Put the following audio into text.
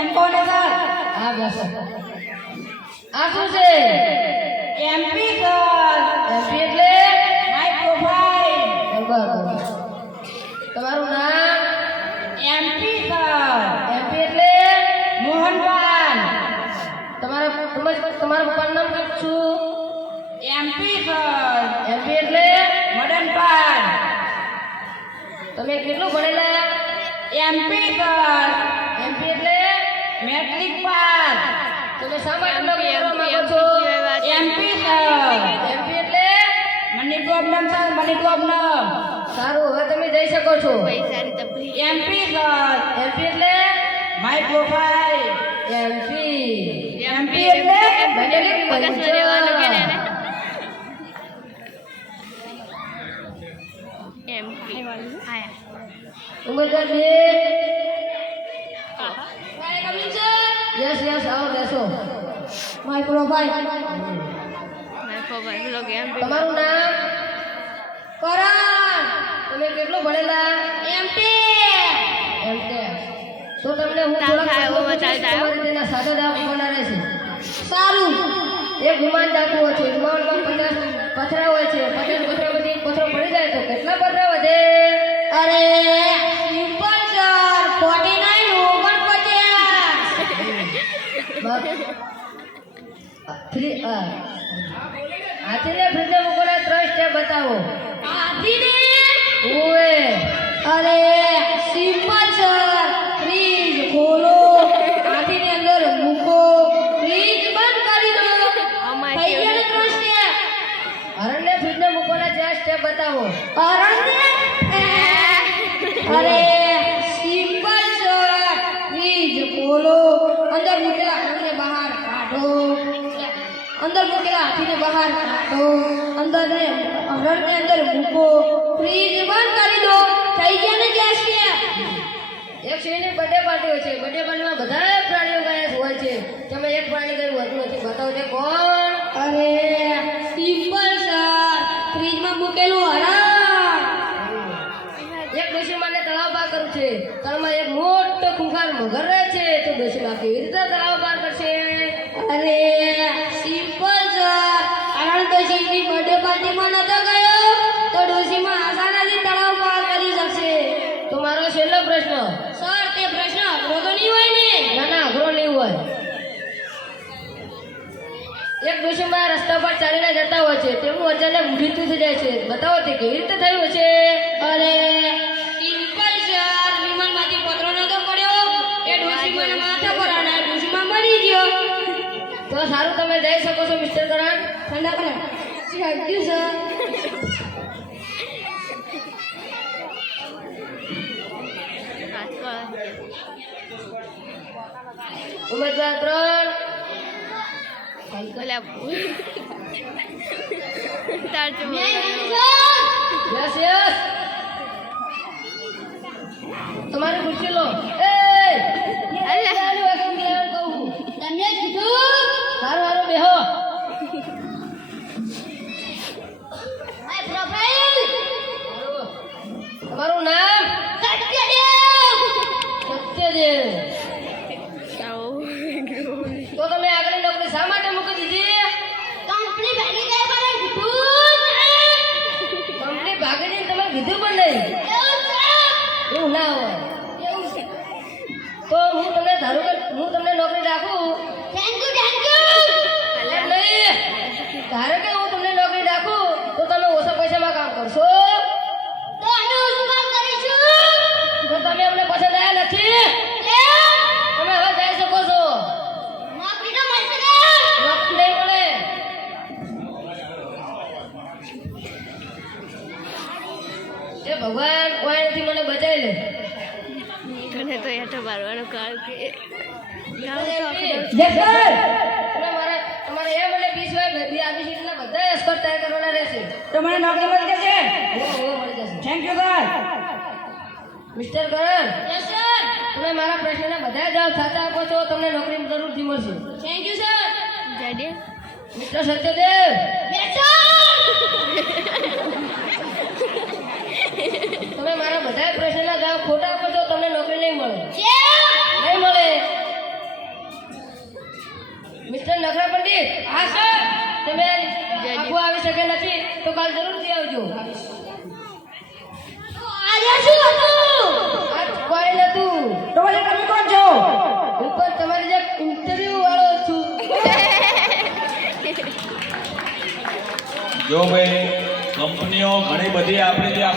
એમ કોને સર? હા બેસો. આ શું છે? MP sir. એમપી એટલે માય પ્રોફાઇલ. બરાબર. તમારું નામ? MP sir. એમપી એટલે મોહનપાલ. તમારા પપ્પાનું નામ શું? MP sir. એમપી એટલે મદનપાલ. તમે કેટલું ભણેલા? MP sir. એમપી એટલે મેટ્રિક પાસ. તમે શા માટે નોકરી કરવા માંગો છો? MP sir. એમપી એટલે money problem sir, money problem. સારું, હવે તમે જઈ શકો છો. MP sir. એમપી એટલે માય પ્રોફાઇલ. એમપી એમપી એટલે ઉમેદવાર બે. યસ યસ, આવો બેસો. My profile. તમારું નામ? કરણ. તમે કેટલું ભણેલા? એમપી. એમકે. તો તમને હું થોડા તમારે તેના સાદા જવાબ આપવાના રહેશે. સારું. એક વિમાન ડાકુ હોય છે. વિમાનમાં 50 પથરા હોય છે. 50 પથરા પછી પથરો પડી જાય તો કેટલા પથરા વધે? અરે સિમ્પલ સર, 49 હાથીને ફ્રીજમાં મૂકોના 3 સ્ટેપ બતાવો. હાથીને? ઓએ. અરે સિમ્પલ સર, ફ્રીજ ખોલો, હાથીની અંદર મૂકો, ફ્રીજ બંધ કરી દો. થઈ ગયા ને 3 સ્ટેપ. હરણને ફ્રીજમાં મૂકોના 4 સ્ટેપ બતાવો. હરણને? અરે સિમ્પલ સર, ફ્રીજ ખોલો, અંદર મૂકેલા હરણને બહાર કાઢો, અંદર મૂકેલા હાથીને બહાર કાઢો, હરણને અંદર મૂકો, ફ્રીજ બંધ કરી દો. થઈ ગયા ને 4 સ્ટેપ. એક સિંહની બર્થડે પાર્ટી હોય છે. બર્થડે પાર્ટીમાં બધા પ્રાણીઓ ગાયબ હોય છે. તમે એક પ્રાણી ગયું હોતું નથી. બતાવો તે કોણ? અરે સિમ્પલ સર, ફ્રીજમાં મૂકેલું હરણ. એક ડોશીમાને તળાવ પાર કરવું છે. તળાવમાં એક મોટો ખૂંખાર મગર રહે છે. તો ડોશીમા કેવી રીતે તળાવ પાર કરશે? અરે સિમ્પલ સર, હરણ ડોશીની બર્થડે પાર્ટીમાં નતો ગયો તો ડોશીમાં આસાનાથી તળાવ પાર કરી શકશે. તો મારો છેલ્લો પ્રશ્ન. સર તે પ્રશ્ન અઘરો તો નહીં હોય ને? ના ના, અઘરો નહીં હોય. એક ડોશીમા રસ્તા પર ચાલીને જતા હોય છે. તેમનું અચાનક મૃત્યુ થઈ જાય છે. બતાવો તે કેવી રીતે થયું છે? અરે સિમ્પલ સર, વિમાનમાંથી પતરો નતો પડ્યો, એ ડોશીમાના માથા પર અને ડોશીમા મરી ગયો. તો સારું, તમે જઈ શકો છો મિસ્ટર કરણ. ઠંડા કરે. Thank you sir. ઉમેદવાર 3. Yes yes. તમારી ખુરશી લો. તમે જ કીધું. સારું સારું, બેહો. My profile. તમારું નામ? સત્યદેવ. સત્યદેવ. તો તમે આગળની નોકરી શા માટે મૂકી દીધી? કંપની ભાગી ગઈ મને કીધું. કંપની ભાગી જઈને તમે કીધું પણ નહીં. એવું છે? એવું ના હોય. એવું છે. તો હું તમને ધારું કે હું તમને નોકરી રાખું. Thank you. એમ નહીં. ધારો કે હું તમને નોકરી રાખું તો તમે ઓછા પૈસામાં કામ કરશો. તો અમે શું કામ કરીશું? તો તમે અમને પસંદ આવ્યા નથી. તમે હવે જઈ શકો છો. નોકરી તો મળશે ને? નોકરી નહીં મળે. એ ભગવાન કોઈથી મને બચાવી લે. તને તો હેઠો મારવાનું કાળ કે તમારે એમ અને બી સિવાય બધી આપી છે એટલે બધા એસ્કોર્ટ તૈયાર કરવાના રહેશે. તમને નોકરી મળી જશે. મળી જશે. Thank you sir. Mister Karan, yes sir. તમે મારા પ્રશ્નના બધા જવાબ સાચા આપો છો તમે નોકરી જરૂરથી મળશે. Thank you sir. જાડે મિસ્ટર સત્યદેવ, બેસો. તમે મારા બધા પ્રશ્નના જવાબ ખોટા આપો છો તમને નોકરી નહીં મળે. કેમ? નહીં મળે. આવી શકે નથી તો કાલ જરૂરથી આવજો. આજે શું હતું? આજ કોઈ નતું. તો પછી તમે કોણ છો? હું પણ તમારી જેમ ઇન્ટરવ્યુ વાળો છું. જો ભાઈ કંપનીઓ ઘણી બધી આપણી જે